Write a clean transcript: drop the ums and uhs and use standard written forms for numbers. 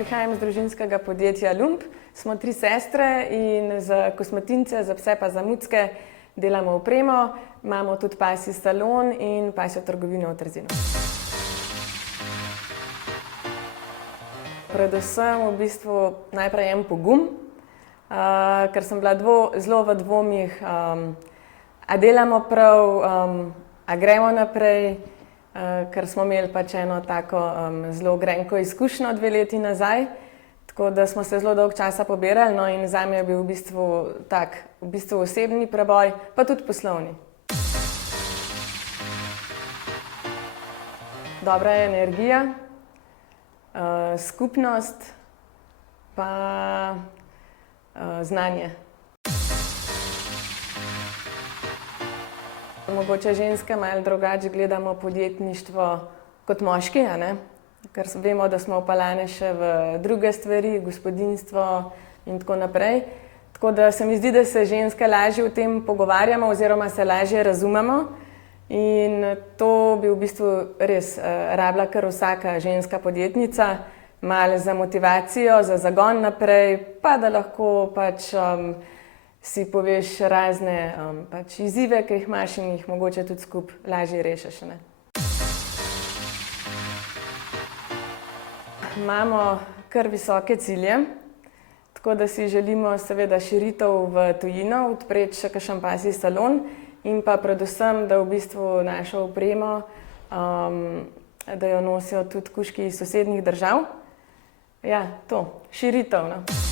prihajam iz družinskega podjetja Lump. Smo 3 sestre in za kosmatince, za pse pa za mucke delamo opremo. Imamo tudi pasji salon in pasjo trgovino v Trzinu. Predvsem v bistvu najprej en pogum, ker sem bila zelo v dvomih, a delamo prav, a gremo naprej, ker smo imeli pač eno tako zelo grenko izkušnjo 2 leti nazaj. Tako da smo se zelo dolgo časa pobirali, no, in zame je bil v bistvu osebni preboj, pa tudi poslovni. Dobra je energija, skupnost pa znanje. Mogoče ženske malo drugače gledamo podjetništvo kot moški, a ne? Ker vemo, da smo vpeljane še v druge stvari, gospodinjstvo in tako naprej. Tako da se mi zdi, da se ženske lažje o tem pogovarjamo oziroma se lažje razumemo. In to bi v bistvu res rabila kar vsaka ženska podjetnica, malo za motivacijo, za zagon naprej, pa da lahko pač si poveš razne izzive, ki jih imaš in jih mogoče tudi skupaj lažje rešiš, ne. Imamo kar visoke cilje, tako da si želimo seveda širitev v tujino, odpreti še kakšen pasji salon in pa predvsem, da v bistvu našo opremo, da jo nosijo tudi kužki iz sosednjih držav. Ja, to, širitev, no.